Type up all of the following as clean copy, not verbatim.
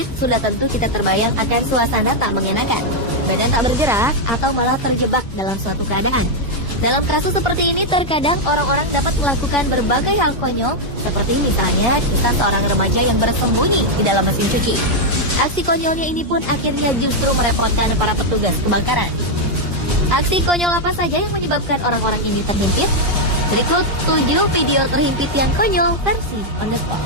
terhimpit, sudah tentu kita terbayang akan suasana tak mengenakan. Badan tak bergerak atau malah terjebak dalam suatu keadaan. Dalam kasus seperti ini, terkadang orang-orang dapat melakukan berbagai hal konyol, seperti misalnya kisah seorang remaja yang bersembunyi di dalam mesin cuci. Aksi konyolnya ini pun akhirnya justru merepotkan para petugas kebakaran. Aksi konyol apa saja yang menyebabkan orang-orang ini terhimpit? Berikut 7 video terhimpit yang konyol versi On The Spot.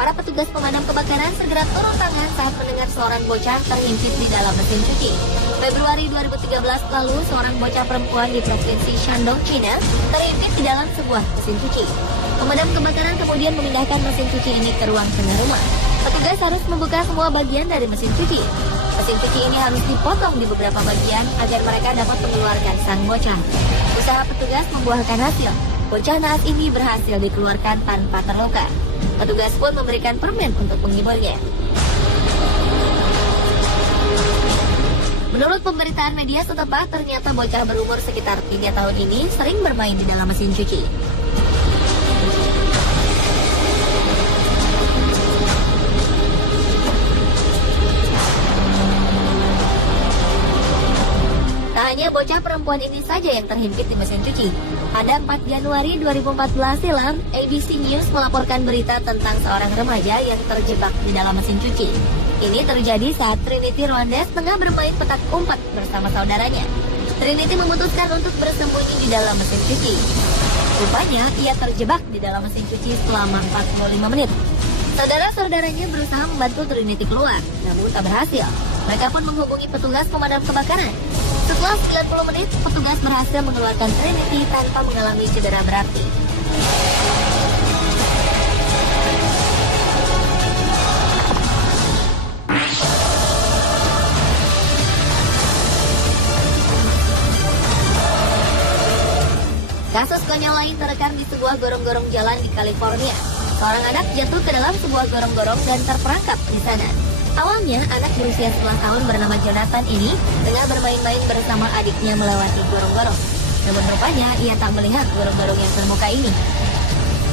Para petugas pemadam kebakaran segera turun tangan saat mendengar seorang bocah terhimpit di dalam mesin cuci. Februari 2013 lalu, seorang bocah perempuan di provinsi Shandong, China, terhimpit di dalam sebuah mesin cuci. Pemadam kebakaran kemudian memindahkan mesin cuci ini ke ruang tengah rumah. Petugas harus membuka semua bagian dari mesin cuci. Mesin cuci ini harus dipotong di beberapa bagian agar mereka dapat mengeluarkan sang bocah. Usaha petugas membuahkan hasil. Bocah naas ini berhasil dikeluarkan tanpa terluka. Petugas pun memberikan permen untuk menghiburnya. Menurut pemberitaan media setempat, ternyata bocah berumur sekitar 3 tahun ini sering bermain di dalam mesin cuci. Tak hanya bocah perempuan ini saja yang terhimpit di mesin cuci. Pada 4 Januari 2014 silam, ABC News melaporkan berita tentang seorang remaja yang terjebak di dalam mesin cuci. Ini terjadi saat Trinity Rondes tengah bermain petak umpet bersama saudaranya. Trinity memutuskan untuk bersembunyi di dalam mesin cuci. Rupanya, ia terjebak di dalam mesin cuci selama 45 menit. Saudara-saudaranya berusaha membantu Trinity keluar, namun tak berhasil. Mereka pun menghubungi petugas pemadam kebakaran. Setelah 90 menit, petugas berhasil mengeluarkan Trinity tanpa mengalami cedera berarti. Kasus konyol lain terekam di sebuah gorong-gorong jalan di California. Seorang anak jatuh ke dalam sebuah gorong-gorong dan terperangkap di sana. Awalnya, anak berusia 11 tahun bernama Jonathan ini tengah bermain-main bersama adiknya melewati gorong-gorong. Namun rupanya, ia tak melihat gorong-gorong yang terbuka ini.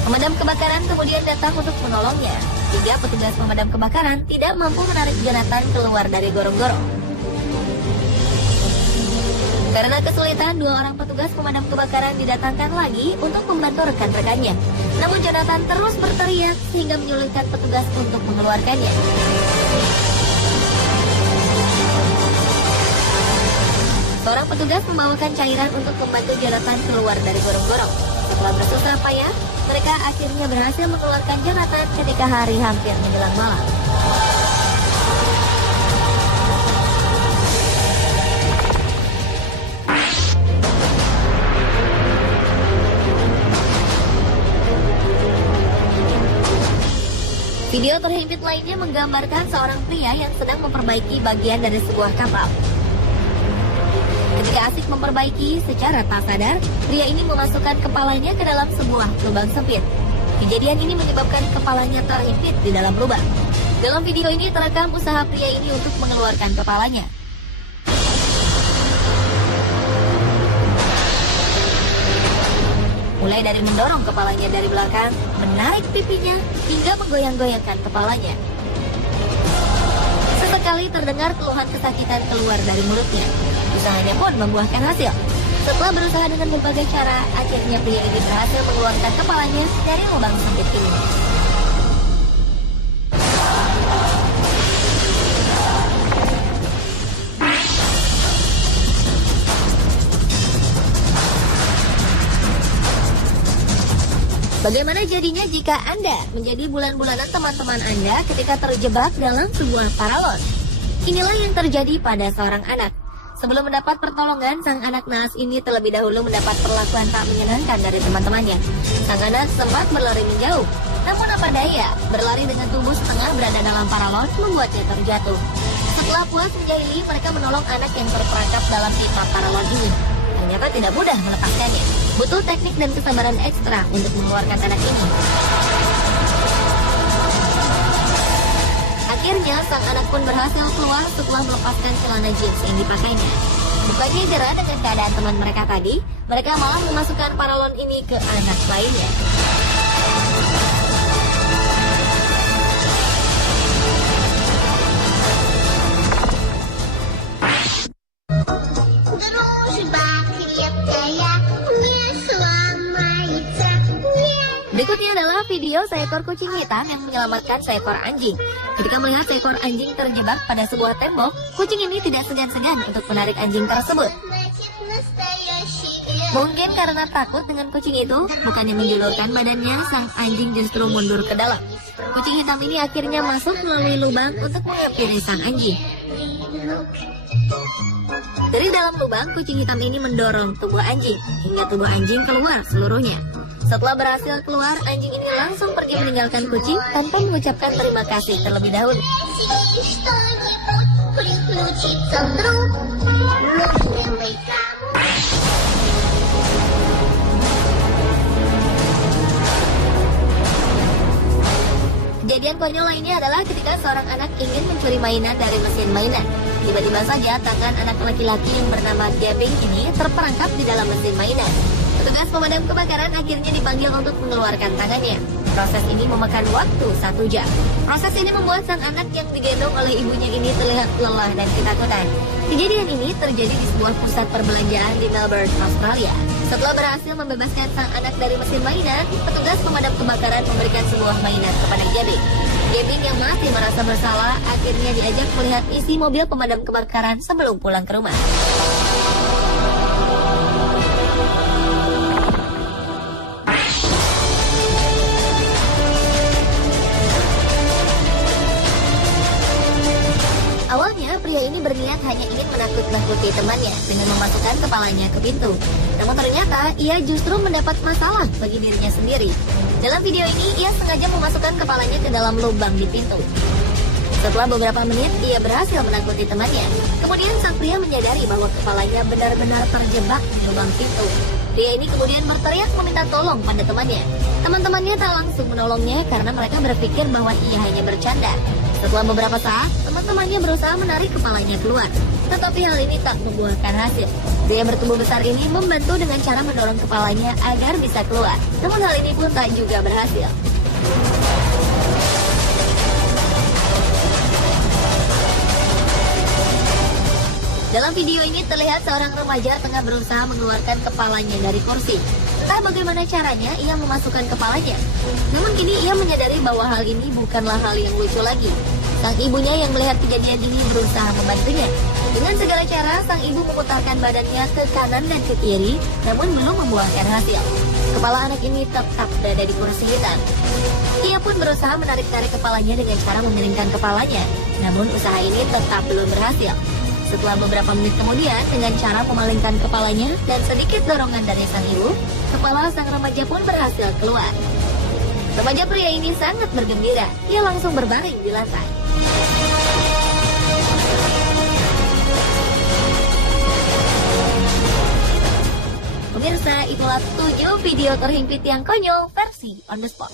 Pemadam kebakaran kemudian datang untuk menolongnya. 3 petugas pemadam kebakaran tidak mampu menarik Jonathan keluar dari gorong-gorong. Karena kesulitan, 2 orang petugas pemadam kebakaran didatangkan lagi untuk membantu rekan-rekannya. Namun Jonathan terus berteriak sehingga menyulitkan petugas untuk mengeluarkannya. Seorang petugas membawakan cairan untuk membantu Jonathan keluar dari gorong-gorong. Setelah bersusah payah, mereka akhirnya berhasil mengeluarkan Jonathan ketika hari hampir menjelang malam. Video terhimpit lainnya menggambarkan seorang pria yang sedang memperbaiki bagian dari sebuah kapal. Ketika asik memperbaiki, secara tak sadar, pria ini memasukkan kepalanya ke dalam sebuah lubang sempit. Kejadian ini menyebabkan kepalanya terhimpit di dalam lubang. Dalam video ini terekam usaha pria ini untuk mengeluarkan kepalanya. Mulai dari mendorong kepalanya dari belakang, menarik pipinya, hingga menggoyang-goyangkan kepalanya. Sesekali terdengar keluhan kesakitan keluar dari mulutnya. Usahanya pun membuahkan hasil. Setelah berusaha dengan berbagai cara, akhirnya pria ini berhasil mengeluarkan kepalanya dari lubang sempit ini. Bagaimana jadinya jika Anda menjadi bulan-bulanan teman-teman Anda ketika terjebak dalam sebuah paralon? Inilah yang terjadi pada seorang anak. Sebelum mendapat pertolongan, sang anak naas ini terlebih dahulu mendapat perlakuan tak menyenangkan dari teman-temannya. Sang anak sempat berlari menjauh. Namun apa daya, berlari dengan tubuh setengah berada dalam paralon membuatnya terjatuh. Setelah puas menjahili, mereka menolong anak yang terperangkap dalam pipa paralon ini. Ternyata tidak mudah melepaskannya. Butuh teknik dan kesabaran ekstra untuk mengeluarkan anak ini. Akhirnya, sang anak pun berhasil keluar setelah melepaskan celana jeans yang dipakainya. Bukannya gerah dengan keadaan teman mereka tadi, mereka malah memasukkan paralon ini ke anak lainnya. Berikutnya adalah video seekor kucing hitam yang menyelamatkan seekor anjing. Ketika melihat seekor anjing terjebak pada sebuah tembok, kucing ini tidak segan-segan untuk menarik anjing tersebut. Mungkin karena takut dengan kucing itu, bukannya menjulurkan badannya, sang anjing justru mundur ke dalam. Kucing hitam ini akhirnya masuk melalui lubang untuk menghampiri sang anjing. Dari dalam lubang, kucing hitam ini mendorong tubuh anjing, hingga tubuh anjing keluar seluruhnya. Setelah berhasil keluar, anjing ini langsung pergi meninggalkan kucing tanpa mengucapkan terima kasih terlebih dahulu. Kejadian konyol lainnya adalah ketika seorang anak ingin mencuri mainan dari mesin mainan. Tiba-tiba saja tangan anak laki-laki yang bernama Gavin ini terperangkap di dalam mesin mainan. Petugas pemadam kebakaran akhirnya dipanggil untuk mengeluarkan tangannya. Proses ini memakan waktu 1 jam. Proses ini membuat sang anak yang digendong oleh ibunya ini terlihat lelah dan ketakutan. Kejadian ini terjadi di sebuah pusat perbelanjaan di Melbourne, Australia. Setelah berhasil membebaskan sang anak dari mesin mainan, petugas pemadam kebakaran memberikan sebuah mainan kepada Gavin. Gavin yang masih merasa bersalah akhirnya diajak melihat isi mobil pemadam kebakaran sebelum pulang ke rumah. Awalnya, pria ini berniat hanya ingin menakut-nakuti temannya dengan memasukkan kepalanya ke pintu. Namun ternyata, ia justru mendapat masalah bagi dirinya sendiri. Dalam video ini, ia sengaja memasukkan kepalanya ke dalam lubang di pintu. Setelah beberapa menit, ia berhasil menakuti temannya. Kemudian sang pria menyadari bahwa kepalanya benar-benar terjebak di lubang pintu. Pria ini kemudian berteriak meminta tolong pada temannya. Teman-temannya tak langsung menolongnya karena mereka berpikir bahwa ia hanya bercanda. Setelah beberapa saat, teman-temannya berusaha menarik kepalanya keluar. Tetapi hal ini tak membuahkan hasil. Pria bertubuh besar ini membantu dengan cara mendorong kepalanya agar bisa keluar. Namun hal ini pun tak juga berhasil. Dalam video ini terlihat seorang remaja tengah berusaha mengeluarkan kepalanya dari kursi. Entah bagaimana caranya ia memasukkan kepalanya. Namun kini ia menyadari bahwa hal ini bukanlah hal yang lucu lagi. Sang ibunya yang melihat kejadian ini berusaha membantunya. Dengan segala cara, sang ibu memutarkan badannya ke kanan dan ke kiri, namun belum membuahkan hasil. Kepala anak ini tetap berada di kursi hitam. Ia pun berusaha menarik-tarik kepalanya dengan cara memiringkan kepalanya. Namun usaha ini tetap belum berhasil. Setelah beberapa menit kemudian, dengan cara memalingkan kepalanya dan sedikit dorongan dari sang ibu, kepala sang remaja pun berhasil keluar. Remaja pria ini sangat bergembira. Ia langsung berbaring di lantai. Pemirsa, itulah 7 video terhimpit yang konyol versi on the spot.